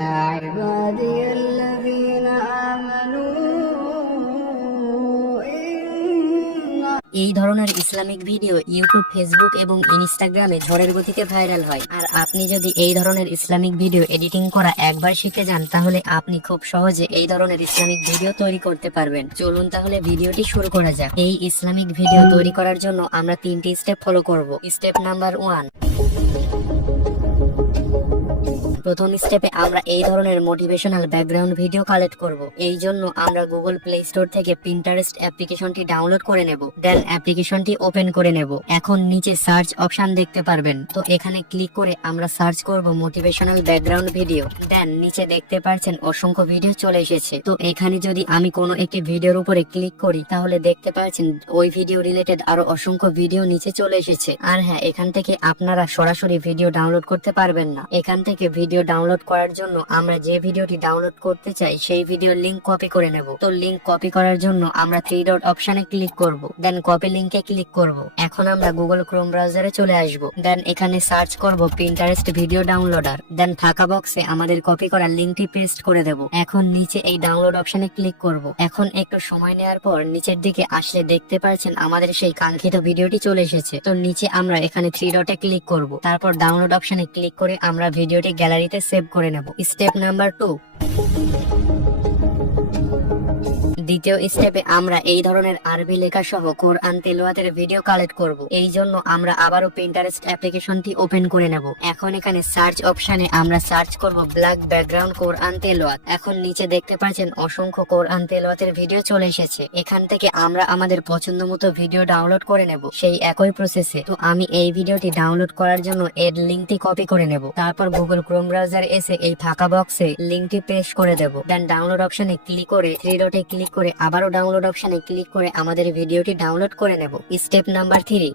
عبادي الذين آمنوا এই ধরনের Islamic video YouTube, Facebook এবং ইনস্টাগ্রামে ঝড়ের গতিতে ভাইরাল হয়। আর আপনি যদি এই ধরনের ইসলামিক ভিডিও এডিটিং করা একবার শিখে যান, তাহলে আপনি খুব সহজে এই ধরনের ইসলামিক ভিডিও তৈরি করতে পারবেন। চলুন তাহলে ভিডিওটি শুরু করা যাক। এই ইসলামিক ভিডিও তৈরি করার জন্য আমরা 3টি স্টেপ ফলো করব। স্টেপ নাম্বার 1, প্রথম স্টেপে আমরা এই ধরনের মোটিভেশনাল ব্যাকগ্রাউন্ড ভিডিও কালেক্ট করব। এই জন্য আমরা গুগল প্লে স্টোর থেকে পিন্টারেস্ট অ্যাপ্লিকেশনটি ডাউনলোড করে নেব। দেন অ্যাপ্লিকেশনটি ওপেন করে নেব। এখন নিচে সার্চ অপশন দেখতে পারবেন, তো এখানে ক্লিক করে আমরা সার্চ করব মোটিভেশনাল ব্যাকগ্রাউন্ড ভিডিও। দেন নিচে দেখতে পাচ্ছেন অসংখ্য ভিডিও চলে এসেছে। তো এখানে যদি আমি কোনো একটি ভিডিওর উপরে ক্লিক করি, তাহলে দেখতে পাচ্ছেন ওই ভিডিও রিলেটেড আরো অসংখ্য ভিডিও নিচে চলে এসেছে। আর হ্যাঁ, এখান থেকে আপনারা সরাসরি ভিডিও ডাউনলোড করতে পারবেন না। এখান থেকে ভিডিও ডাউনলোড করার জন্য আমরা যে ভিডিওটি ডাউনলোড করতে চাই সেই ভিডিওর লিংক কপি করে নেব। তো লিংক কপি করার জন্য আমরা 3 ডট অপশনে ক্লিক করব। দেন কপি লিংকে ক্লিক করব। এখন আমরা গুগল ক্রোম ব্রাউজারে চলে আসব। দেন এখানে সার্চ করব পিন্টারেস্ট ভিডিও ডাউনলোডার। দেন ফাঁকা বক্সে আমাদের কপি করা লিংকটি পেস্ট করে দেব। এখন নিচে এই ডাউনলোড অপশনে ক্লিক করব। এখন একটু সময় নেওয়ার পর নিচের দিকে আসলে দেখতে পাচ্ছেন আমাদের সেই কাঙ্ক্ষিত ভিডিওটি চলে এসেছে। তো নিচে আমরা এখানে 3 ডটে ক্লিক করব। তারপর ডাউনলোড অপশনে ক্লিক করে আমরা ভিডিওটি গ্যালারিতে সেভ করে নেব। স্টেপ নাম্বার 2, দ্বিতীয় স্টেপে আমরা এই ধরনের আরবি লেখা সহ কোরআন তেলাওয়াতের ভিডিও কালেক্ট করব। এই জন্য আমরা আবারও পিন্টারেস্ট অ্যাপ্লিকেশনটি ওপেন করে নেব। এখন এখানে সার্চ অপশনে আমরা সার্চ করব ব্ল্যাক ব্যাকগ্রাউন্ড কোরআন তেলাওয়াত। এখন নিচে দেখতে পাচ্ছেন অসংখ্য কোরআন তেলাওয়াতের ভিডিও চলে এসেছে। এখান থেকে আমরা আমাদের পছন্দ মতো ভিডিও ডাউনলোড করে নেব সেই একই প্রসেসে। তো আমি এই ভিডিওটি ডাউনলোড করার জন্য এর লিংকটি কপি করে নেব। তারপর গুগল ক্রোম ব্রাউজারে এসে এই ফাঁকা বক্সে লিংকটি পেস্ট করে দেব। দেন ডাউনলোড অপশনে ক্লিক করে 3 ডটে ক্লিক করে আবারও ডাউনলোড অপশনে ক্লিক করে আমাদের ভিডিওটি ডাউনলোড করে নেব। স্টেপ নাম্বার 3,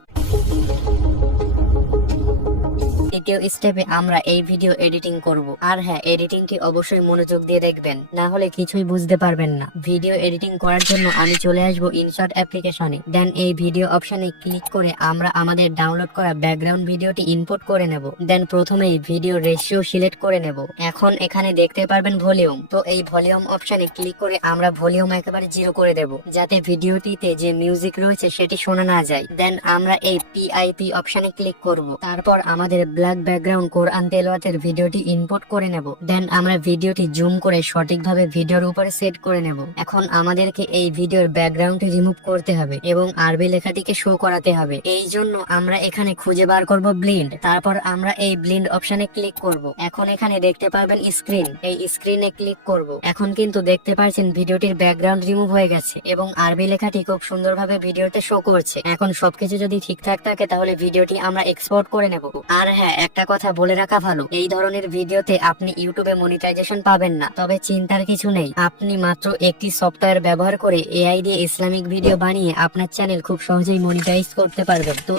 তৃতীয় স্টেপে আমরা এই ভিডিও এডিটিং করব। আর হ্যাঁ, এডিটিংটি অবশ্যই মনোযোগ দিয়ে দেখবেন, না হলে কিছুই বুঝতে পারবেন না। ভিডিও এডিটিং করার জন্য আমি চলে আসব ইনশট অ্যাপ্লিকেশনে। দেন এই ভিডিও অপশনে ক্লিক করে আমরা আমাদের ডাউনলোড করা ব্যাকগ্রাউন্ড ভিডিওটি ইনপুট করে নেব। দেন প্রথমেই ভিডিও রেশিও সিলেক্ট করে নেব। এখন এখানে দেখতে পারবেন ভলিউম। তো এই ভলিউম অপশনে ক্লিক করে আমরা ভলিউম একেবারে 0 করে দেব, যাতে ভিডিওটিতে যে মিউজিক রয়েছে সেটি শোনা না যায়। দেন আমরা এই পিআইপি অপশনে ক্লিক করব। তারপর আমাদের ব্ল্যাক ব্যাকগ্রাউন্ড কোরআন তেলাওয়াতের ভিডিওটি ইনপুট করে নেব। দেন আমরা ভিডিওটি জুম করে সঠিকভাবে ভিডিওর উপরে সেট করে নেব। এখন আমাদেরকে এই ভিডিওর ব্যাকগ্রাউন্ডটি রিমুভ করতে হবে এবং আরবি লেখাটিকে শো করাতে হবে। এই জন্য আমরা এখানে খুঁজে বার করব ব্লিন্ড। তারপর আমরা এই ব্লিন্ড অপশনে ক্লিক করব। এখন এখানে দেখতে পাবেন স্ক্রিন, এই স্ক্রিনে ক্লিক করব। এখন কিন্তু দেখতে পাচ্ছেন ভিডিওটির ব্যাকগ্রাউন্ড রিমুভ হয়ে গেছে এবং আরবি লেখাটি খুব সুন্দরভাবে ভিডিওতে শো করছে। এখন সবকিছু যদি ঠিকঠাক থাকে তাহলে ভিডিওটি আমরা এক্সপোর্ট করে নেব। আর হ্যাঁ, একটা কথা বলে রাখা ভালো, এই ধরনের ভিডিওতে আপনি ইউটিউবে মনিটাইজেশন পাবেন না। তবে চিন্তার কিছু নেই, আপনি মাত্র একটি সফটওয়্যার ব্যবহার করে এআই দিয়ে ইসলামিক ভিডিও বানিয়ে আপনার চ্যানেল খুব সহজেই মনিটাইজ করতে পারবেন। তো